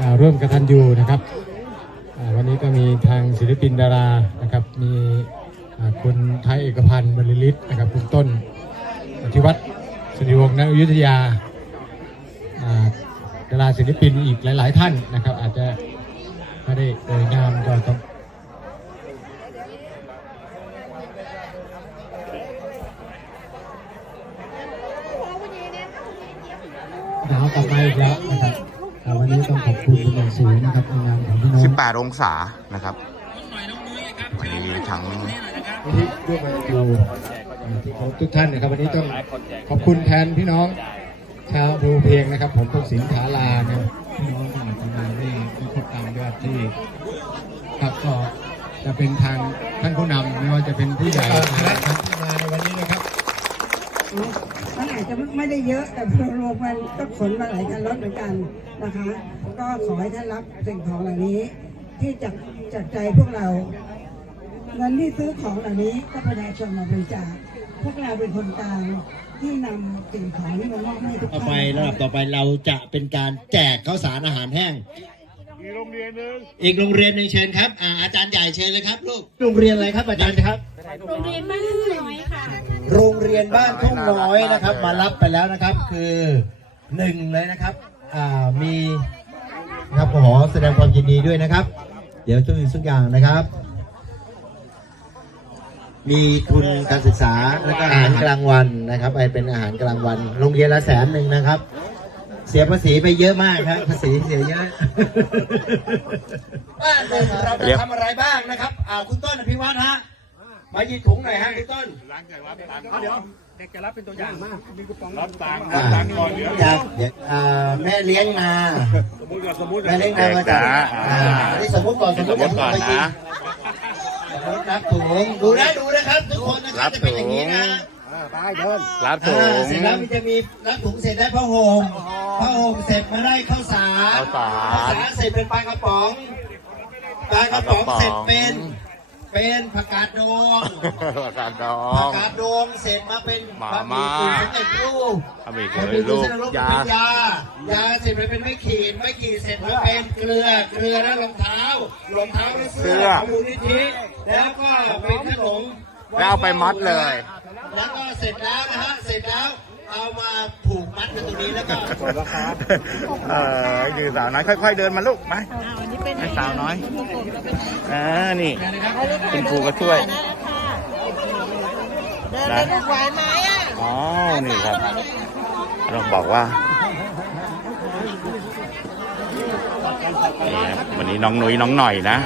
อ่าร่วมกตันยูนะครับอ่าวันนี้ก็มีทางศิลปินดารานะครับ มีอ่าคุณไทยเอกพันธ์บริลิตนะครับคุณต้นอธิวัฒน์สิริวงศ์ณอยุธยาอ่าดาราศิลปินอีกหลาย ๆ ท่านนะครับ อาจจะไม่ได้เอ่ยนามก็ต้องหนาวกลับมาอีกแล้วนะครับ 18 องศานะครับวันนี้ทั้งวันนี้ร่วมกับเราอ่าที่เคารพทุกท่านนะครับวันนี้ต้องขอบคุณแทนพี่น้อง ชาวดูเพลงนะครับ ผมพงศินฐาลาเนี่ยพี่น้องที่อาจจะมาไม่ไม่ครบตามยอดที่ครับก็จะเป็นทางท่านผู้นำไม่ว่าจะเป็นผู้ใหญ่นะครับที่มาในวันนี้นะครับมันอาจจะไม่ได้เยอะแต่รวมกันก็ขนมาหลายคันรถเหมือนกันนะคะ ก็ขอให้ท่านรับสิ่งของเหล่านี้ ที่จากจากใจพวกเรา เงินที่ซื้อของเหล่านี้ก็ประชาชนมาบริจาคพวกเราเป็นคนกลางที่นำสิ่งของนี้มามอบให้ทุกต่อท่านไประดับต่อไปเราจะเป็นการแจกข้าวสารอาหารแห้ง อีกโรงเรียนหนึ่งอีกโรงเรียนหนึ่งเชิญครับอ่าอาจารย์ใหญ่เชิญเลยครับลูกโรงเรียนอะไรครับอาจารย์ครับ โรงเรียนบ้านทุ่งน้อยค่ะ โรงเรียนบ้านทุ่งน้อยนะครับ มารับไปแล้วนะครับคือหนึ่งเลยนะครับอ่ามีนะครับขอแสดงความยินดีด้วยนะครับเดี๋ยวช่วยสักอย่างนะครับ มีทุนการศึกษาแล้วก็อาหารกลางวันนะครับไปเป็นอาหารกลางวัน โรงเรียนละแสนหนึ่งนะครับ เสียภาษีไปเยอะมากครับภาษีเสียเยอะบ้านเราจะทำอะไรบ้างนะครับอ่าคุณต้นอภิวัฒน์ฮะมาหยิบถุงหน่อยฮะคุณต้น รับตังค์อ่ารับตังค์ก่อนเดี๋ยวจากเดี๋ยวอ่าแม่เลี้ยงมา สมมติก่อนสมมติแม่เลี้ยงมามาจากจ้าอ่าอันนี้สมมติก่อนสมมติสมมุติก่อนนะสมมติรับถุงดูนะดูนะครับทุกคนนะครับจะเป็นอย่างนี้นะรับถุอ่างเสร็จแล้วมันจะมีรับถุงเสร็จได้ผ้าห่มผ้าห่มเสร็จมาได้ข้าวสารข้าวสารข้าวสารเสร็จเป็นปลากระป๋องปลากระป๋องเสร็จเป็น เป็นผักกาดดองประกาศดอผักง กาดดองเสร็จมาเป็นมาบะหมี่ม่ากึ่งสำเร็จรูปบะหมี่กึ่บะงหมี่กึ่งสำสำเร็เร็จจรูรูปปเป็นยายาเสร็จมาเป็นไม่ขีดไม่ขีดเสร็จมาเป็นเกลือเกลือแล้วรองเท้ารองเท้าและเสื้อของมูลนิธิแล้วก็เป็นขนม แล้วเอาไปมัดเลย แล้วก็เสร็จแล้วนะฮะ เสร็จแล้ว เอามาผูกมัดกันตรงนี้แล้วก็เออคือสาวน้อยค่อย ๆ เดินมาลูกมาให้สาวน้อยอ่านี่คุณครูก็ช่วยเดินไปลูกไหวไหมอะอ๋อนี่ครับเราบอกว่านี่ครับวันนี้น้องนุ้ยน้องหน่อยนะ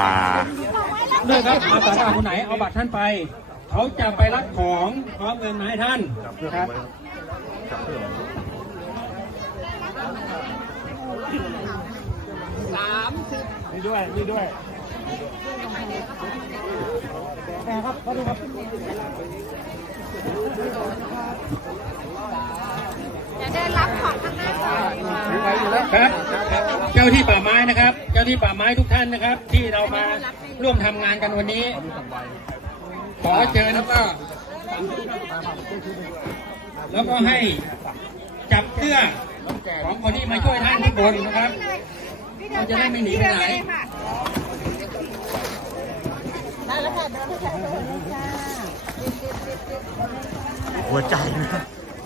มาเลือกครับอาสาสมัครคนไหนเอาบัตรท่านไป เขาจะไปรับของพร้อมเงินมาให้ท่านนะครับนี่ด้วยนี่ด้วยจะเดินรับของข้างหน้าก่อนครับ เจ้าที่ป่าไม้นะครับ เจ้าที่ป่าไม้ทุกท่านนะครับ ที่เรามาร่วมทำงานกันวันนี้ ขอเชิญแล้วก็ แล้วก็ให้จับเสื้อของคนที่มาช่วยท่านทุกคนนะครับเราจะได้ไม่หนีไปไหนได้แล้วค่ะเดินค่ะเดินเลยค่ะหัวใจนะครับ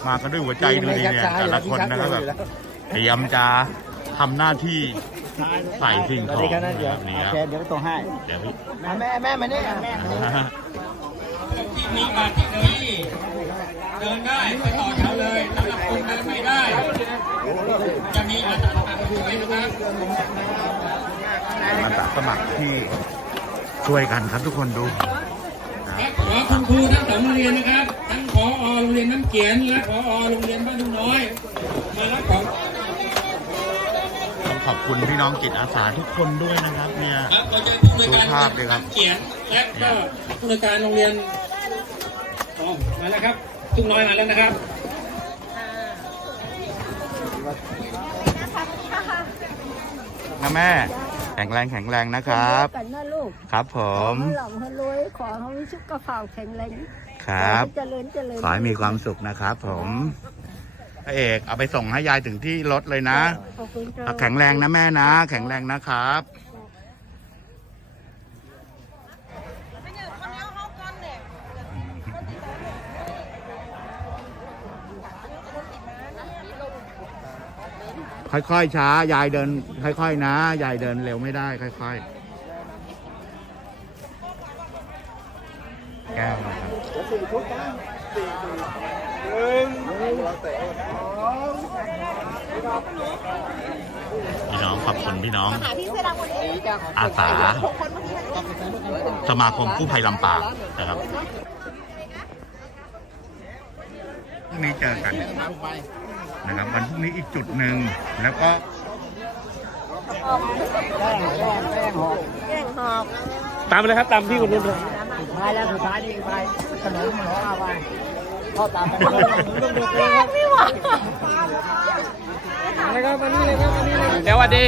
มากันด้วยหัวใจดูดิเนี่ยแต่ละคนนะครับแบบเตรียมจะทำหน้าที่ใส่สิ่งของแบบนี้ครับเดี๋ยวไปตัวให้เดี๋ยวพี่แม่แม่มาเนี่ยแม่ที่มีบัตรที่เดินได้ไปต่อแถวเลยสำหรับคนเดินไม่ได้ จะมีอาสาสมัครช่วยนะครับมาสาสมัครที่ช่วยกันครับทุกคนดูและขอคุณครูทั้งสองโรงเรียนนะครับ ทั้งผอโรงเรียนน้ำเกียนและผอโรงเรียนบ้านทุ่งน้อย มารับของต้องขอบคุณพี่น้องจิตอาสาทุกคนด้วยนะครับ เนี่ยครับเราจะผู้ในวยการสุภาพเลยครับน้ำเกียนและก็ผู้ในวยการโรงเรียนอ๋อ มาแล้วครับทุ่งน้อยมาแล้วนะครับนะแม่ แข็งแรงแข็งแรงนะครับ กันนะลูกครับผขอม ให้หล่ำให้รวยขอให้มีสุขภาพแข็งแรงครับ ขอให้เจริญเจริญขอให้มีความสุขนะครับผมพระเอกเอาไปส่งให้ยายถึงที่รถเลยนะ ขอบคุณจ้าอะแข็งแรงนะแม่นะ แข็งแรงนะครับ ค่อยๆช้ายายเดิน ค่อยๆนะ ยายเดินเร็วไม่ได้ ค่อยๆแก้วนะครับพี่น้องขอบคุณพี่น้อง อาสา สมาคมกู้ภัยลำปางนะครับพรุ่งนี้เจอกัน นะครับวันพรุ่งนี้อีกจุดหนึ่งแล้วก็แกงหอบตามไปเลยครับตามพี่คนนู้นเลยแกงไม่หวานเดี๋ยววันดี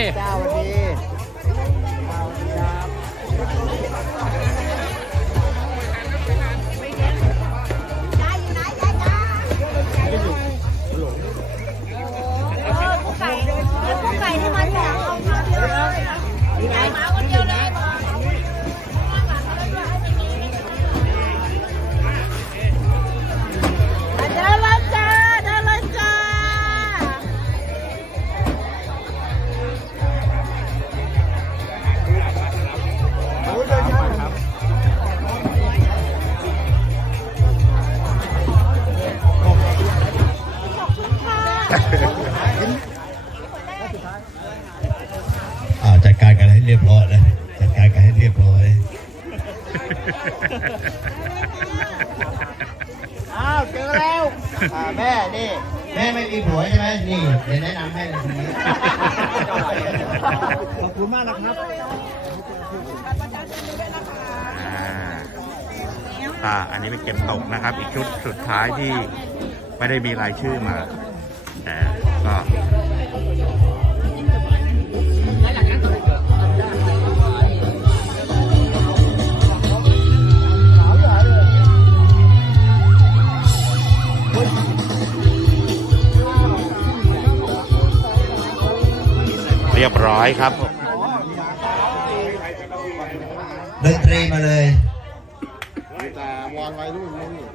แล้วพ จัดการกันให้เรียบร้อยนะจัดการกันให้เรียบร้อยอ้าวเจอแล้วอ่าแม่นี่แม่ไม่มีผัวใช่ไหมนี่เดี๋ยวแนะนำแม่เลยทีนี้ขอบคุณมากนะครับอ่าอ่าอันนี้เป็นเก็บตกนะครับ อีกชุดสุดท้ายที่ไม่ได้มีรายชื่อมา แต่ก็ เรียบร้อยครับ ดนตรีมาเลย แต่วางไว้นู่นนี่